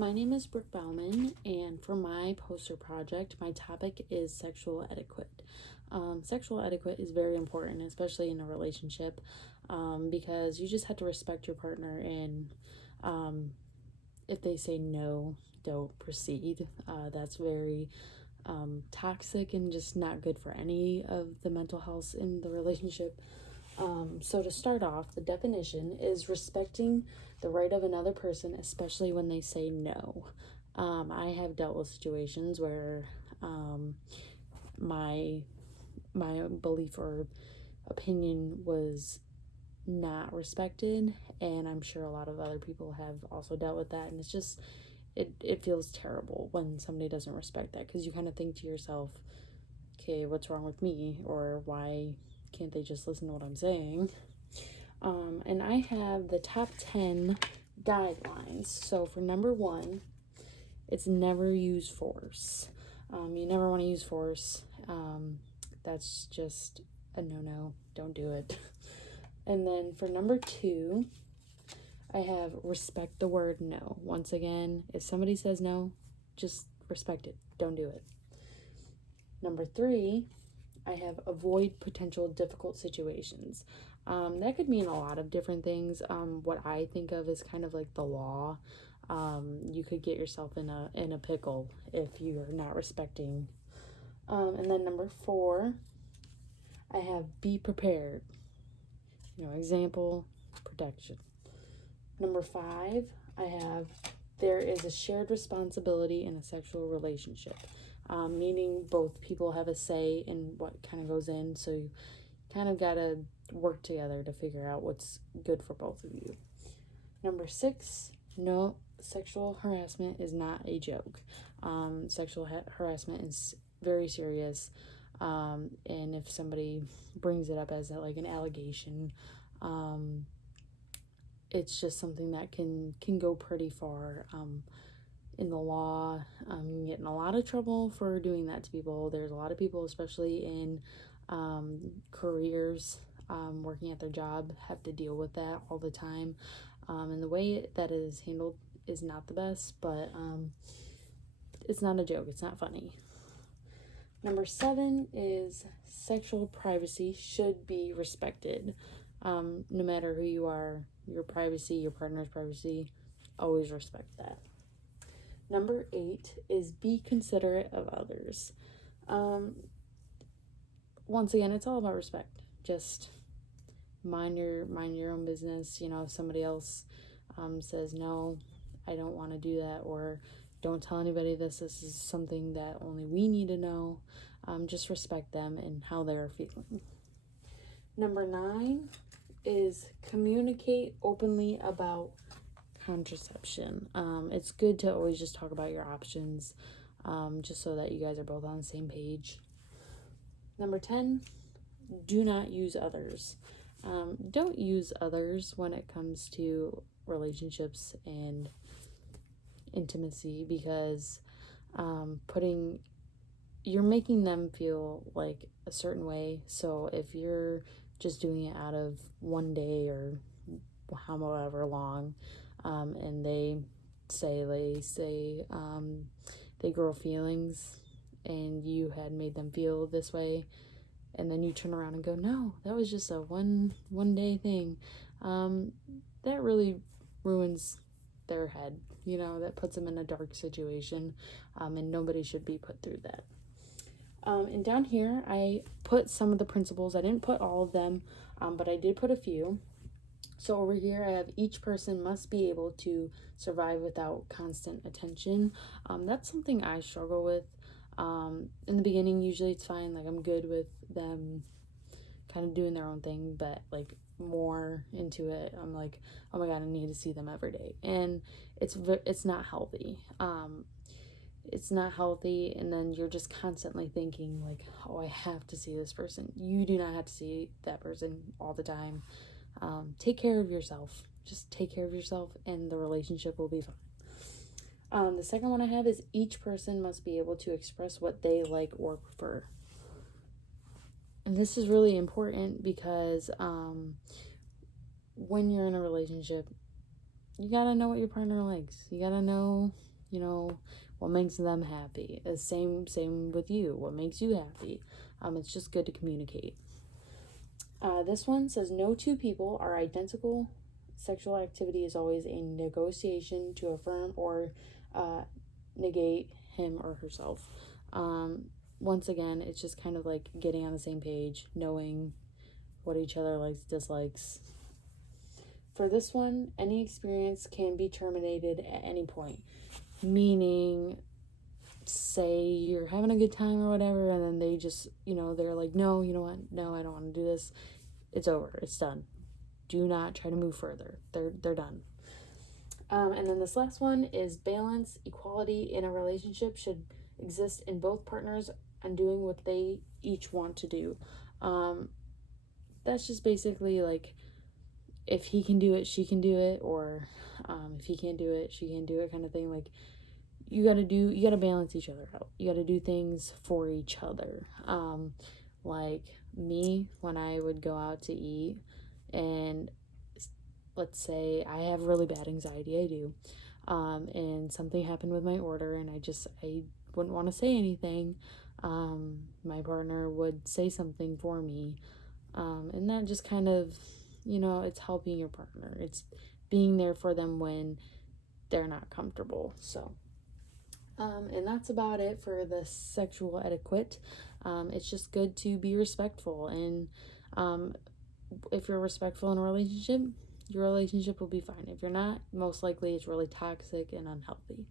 My name is Brooke Bauman, and for my poster project, my topic is sexual etiquette. Sexual etiquette is very important, especially in a relationship, because you just have to respect your partner, and if they say no, don't proceed. That's very toxic and just not good for any of the mental health in the relationship. So to start off, the definition is respecting the right of another person, especially when they say no. I have dealt with situations where my belief or opinion was not respected, and I'm sure a lot of other people have also dealt with that, and it's just it feels terrible when somebody doesn't respect that, because you kind of think to yourself, okay, what's wrong with me, or why can't they just listen to what I'm saying? And I have the top 10 guidelines. So for number 1, it's never use force. You never want to use force. That's just a no-no. Don't do it. And then for number 2, I have respect the word no. Once again, if somebody says no, just respect it. Don't do it. Number 3, I have avoid potential difficult situations. That could mean a lot of different things. What I think of is kind of like the law. You could get yourself in a pickle if you are not respecting. And then number 4, I have be prepared. Example, protection. Number 5, I have there is a shared responsibility in a sexual relationship. Meaning both people have a say in what kind of goes in, so you kind of got to work together to figure out what's good for both of you. Number 6, no, sexual harassment is not a joke. Sexual harassment is very serious, and if somebody brings it up as like an allegation, it's just something that can go pretty far. In the law, you can get in a lot of trouble for doing that to people. There's a lot of people, especially in careers, working at their job, have to deal with that all the time. And the way that it is handled is not the best, but it's not a joke. It's not funny. Number 7 is sexual privacy should be respected. No matter who you are, your privacy, your partner's privacy, always respect that. Number 8 is be considerate of others. Once again, it's all about respect. Just mind your own business. If somebody else says, no, I don't want to do that, or don't tell anybody this is something that only we need to know, just respect them and how they're feeling. Number 9 is communicate openly about contraception. It's good to always just talk about your options, just so that you guys are both on the same page. Number 10, do not use others. Don't use others when it comes to relationships and intimacy, because you're making them feel like a certain way. So if you're just doing it out of one day or however long, and they say they grow feelings, and you had made them feel this way, and then you turn around and go, no, that was just a one day thing, that really ruins their head. That puts them in a dark situation, and nobody should be put through that. And down here I put some of the principles. I didn't put all of them, but I did put a few. So over here I have each person must be able to survive without constant attention. That's something I struggle with. In the beginning, usually it's fine. Like, I'm good with them kind of doing their own thing, but like more into it, I'm like, oh my God, I need to see them every day. And it's not healthy. It's not healthy. And then you're just constantly thinking like, oh, I have to see this person. You do not have to see that person all the time. Take care of yourself. Just take care of yourself, and the relationship will be fine. The second one I have is each person must be able to express what they like or prefer. And this is really important because when you're in a relationship, you gotta know what your partner likes. You gotta know what makes them happy. The same with you. What makes you happy? It's just good to communicate. This one says no two people are identical. Sexual activity is always a negotiation to affirm or negate him or herself. Once again, it's just kind of like getting on the same page, knowing what each other likes, dislikes. For this one, any experience can be terminated at any point. Meaning, say you're having a good time or whatever, and then they just, they're like, no, you know what? No, I don't want to do this. It's over. It's done. Do not try to move further. They're done. And then this last one is balance. Equality in a relationship should exist in both partners and doing what they each want to do. That's just basically like, if he can do it, she can do it, or if he can't do it, she can do it, kind of thing. Like, you gotta balance each other out. You gotta do things for each other. Like me, when I would go out to eat, and let's say I have really bad anxiety, I do, and something happened with my order, and I wouldn't want to say anything. My partner would say something for me, and that just kind of, it's helping your partner. It's being there for them when they're not comfortable. So, and that's about it for the sexual etiquette. It's just good to be respectful, and if you're respectful in a relationship, your relationship will be fine. If you're not, most likely it's really toxic and unhealthy.